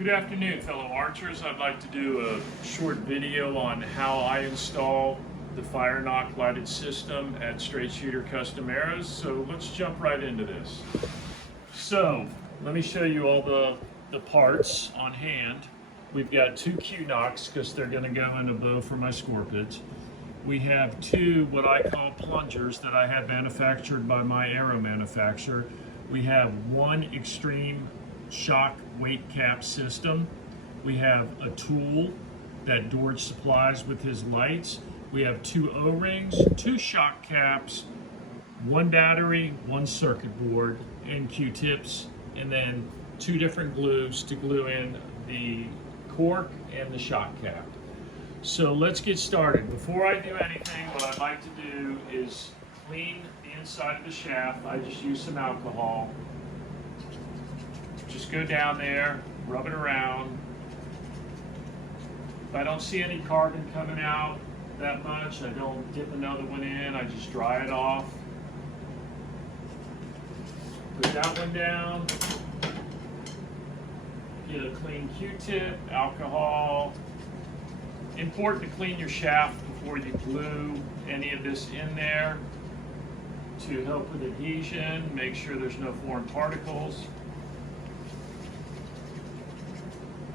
Good afternoon, fellow archers. I'd like to do a short video on how I install the FireNock lighted system at Straight Shooter Custom Arrows. So let's jump right into this. So let me show you all the parts on hand. We've got two Q-nocks because they're going to go in a bow for my scorpids. We have two what I call plungers that I have manufactured by my arrow manufacturer. We have one extreme shock weight cap system. We have a tool that George supplies with his lights. We have two O-rings, two shock caps, one battery, one circuit board, and Q-tips, and then two different glues to glue in the cork and the shock cap. So let's get started. Before I do anything, what I'd like to do is clean the inside of the shaft. I just use some alcohol. Just go down there, rub it around. If I don't see any carbon coming out that much, I don't dip another one in, I just dry it off. Put that one down. Get a clean Q-tip, alcohol. Important to clean your shaft before you glue any of this in there to help with adhesion, make sure there's no foreign particles.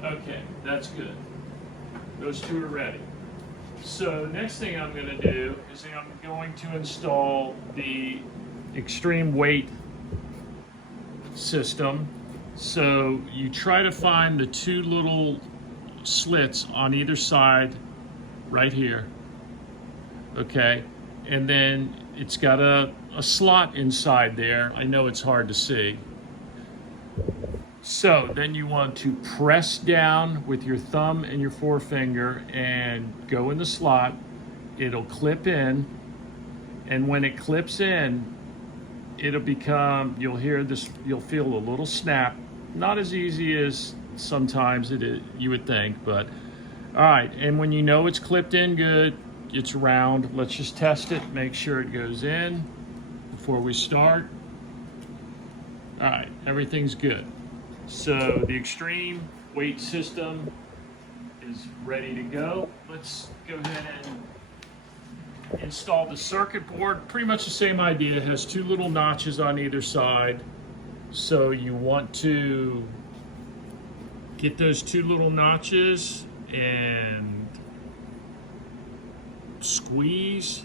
Okay, that's good. Those two are ready. So next thing I'm going to do is I'm going to install the extreme weight system. So you try to find the two little slits on either side right here. Okay, and then it's got a slot inside there. I know it's hard to see. So then you want to press down with your thumb and your forefinger and go in the slot. It'll clip in, and when it clips in, it'll become, you'll hear this, you'll feel a little snap. Not as easy as sometimes it is, you would think, but all right. And when you know it's clipped in good, it's round. Let's just test it, make sure it goes in before we start. All right, everything's good. So the extreme weight system is ready to go. Let's go ahead and install the circuit board. Pretty much the same idea. It has two little notches on either side. So you want to get those two little notches and squeeze.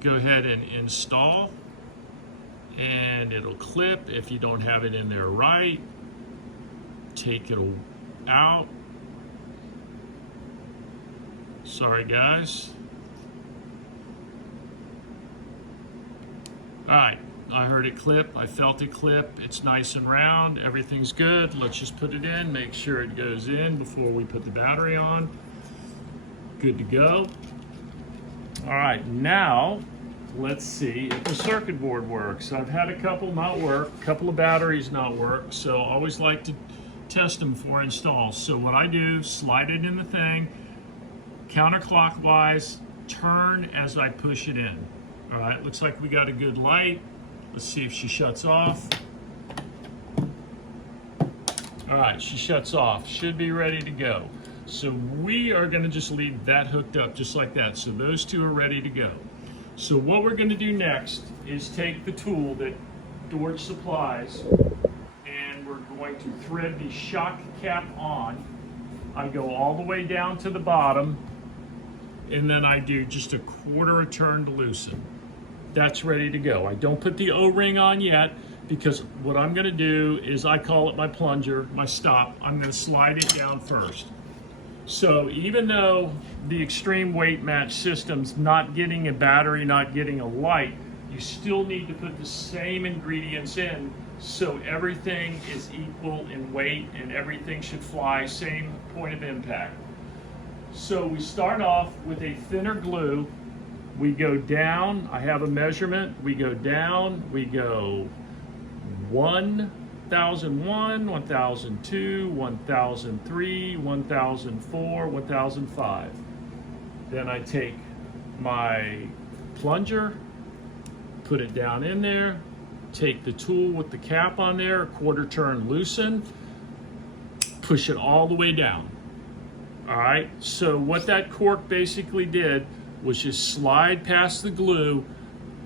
Go ahead and install. And it'll clip if you don't have it in there right. Take it out. Sorry guys. All right, I heard it clip, I felt it clip. It's nice and round, everything's good. Let's just put it in, make sure it goes in before we put the battery on. Good to go. All right, now, let's see if the circuit board works. I've had a couple not work, a couple of batteries not work, so I always like to test them before I install. So what I do, slide it in the thing, counterclockwise, turn as I push it in. All right, looks like we got a good light. Let's see if she shuts off. All right, she shuts off. Should be ready to go. So we are gonna just leave that hooked up just like that. So those two are ready to go. So what we're going to do next is take the tool that George supplies, and we're going to thread the shock cap on. I go all the way down to the bottom, and then I do just a quarter a turn to loosen. That's ready to go. I don't put the O-ring on yet because what I'm going to do is, I call it my plunger, my stop. I'm going to slide it down first. So even though the extreme weight match system's not getting a battery, not getting a light, you still need to put the same ingredients in so everything is equal in weight and everything should fly same point of impact. So we start off with a thinner glue. We go down, I have a measurement, we go down, we go 1001, 1002, 1003, 1004, 1005. Then I take my plunger, put it down in there, take the tool with the cap on there, a quarter turn loosen, push it all the way down. All right, so what that cork basically did was just slide past the glue,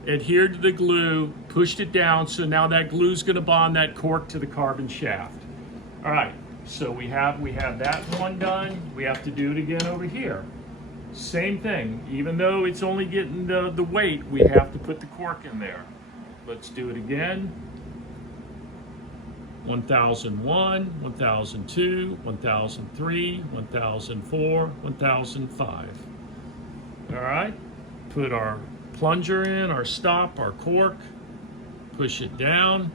adhered to the glue, pushed it down, so now that glue's gonna bond that cork to the carbon shaft. All right, so we have that one done. We have to do it again over here. Same thing, even though it's only getting the weight, we have to put the cork in there. Let's do it again. 1001, 1002, 1003, 1004, 1005. All right, put our plunger in, our stop, our cork, push it down.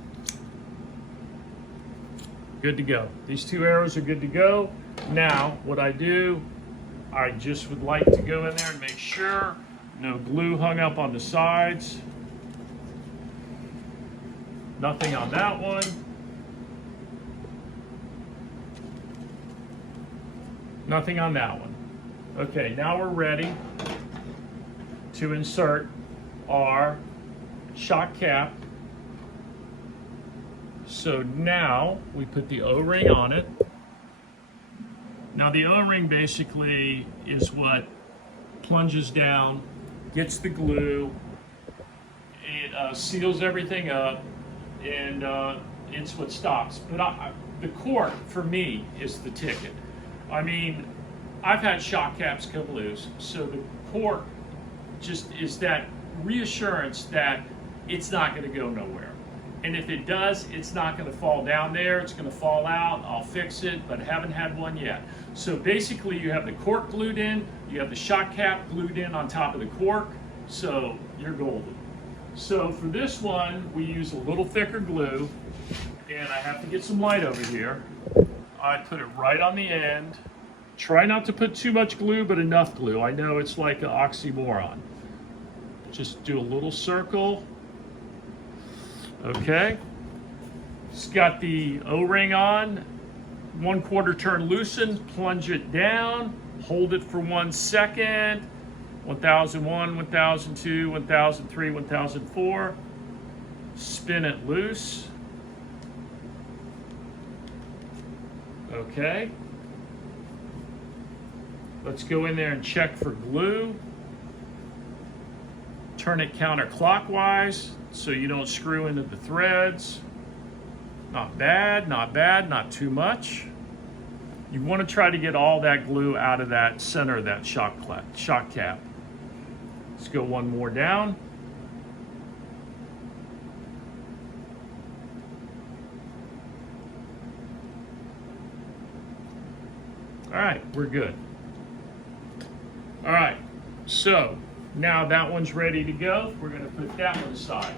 Good to go. These two arrows are good to go. Now, what I do, I just would like to go in there and make sure no glue hung up on the sides. Nothing on that one. Nothing on that one. Okay, now we're ready to insert our shock cap. So now we put the O-ring on it. Now the O-ring basically is what plunges down, gets the glue, it seals everything up, and it's what stops. But the cork, for me, is the ticket. I mean, I've had shock caps come loose, so the cork just is that reassurance that it's not going to go nowhere. And if it does, it's not going to fall down there, it's going to fall out, I'll fix it, but haven't had one yet. So basically you have the cork glued in, you have the shock cap glued in on top of the cork, so you're golden. So for this one, we use a little thicker glue, and I have to get some light over here. I put it right on the end. Try not to put too much glue, but enough glue. I know it's like an oxymoron. Just do a little circle. Okay. It's got the O-ring on. 1/4 turn loosen, plunge it down, hold it for 1 second. 1001, 1002, 1003, 1004. Spin it loose. Okay. Let's go in there and check for glue. Turn it counterclockwise so you don't screw into the threads. Not bad, not bad, not too much. You want to try to get all that glue out of that center of that shock cap. Let's go one more down. All right, we're good. All right, so now that one's ready to go. We're gonna put that one aside.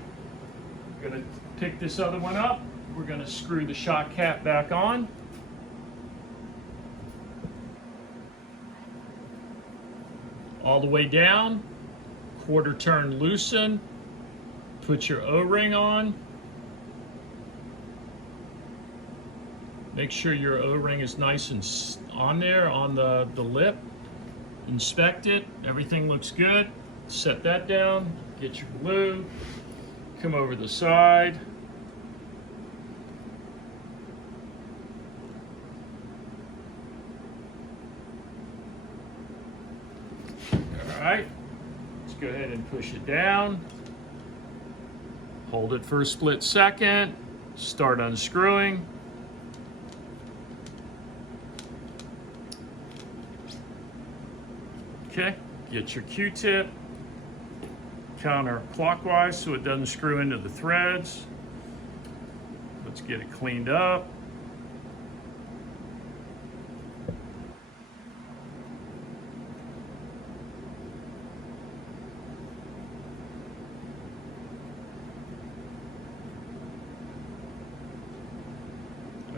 We're gonna pick this other one up. We're gonna screw the shock cap back on. All the way down, 1/4 turn loosen, put your O-ring on. Make sure your O-ring is nice and on there, on the lip. Inspect it, everything looks good. Set that down, get your glue, come over the side. All right, let's go ahead and push it down. Hold it for a split second, start unscrewing. Okay, get your Q-tip counterclockwise so it doesn't screw into the threads. Let's get it cleaned up.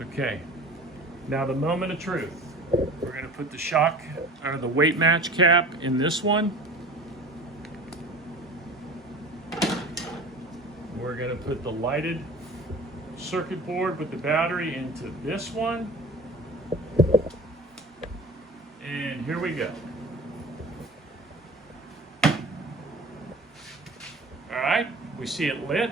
Okay, now the moment of truth. We're going to put the shock or the weight match cap in this one. We're going to put the lighted circuit board with the battery into this one. And here we go. All right, we see it lit.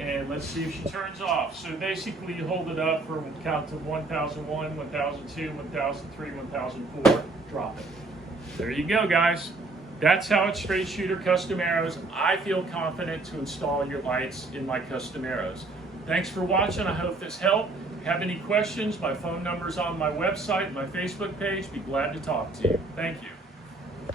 and let's see if she turns off. So basically you hold it up for count to 1001, 1002, 1003, 1004, drop it. There you go, guys. That's how it's straight shooter custom arrows. I feel confident to install your lights in my custom arrows. Thanks for watching. I hope this helped. If you have any questions, my phone number's on my website, my Facebook page. Be glad to talk to you. Thank you.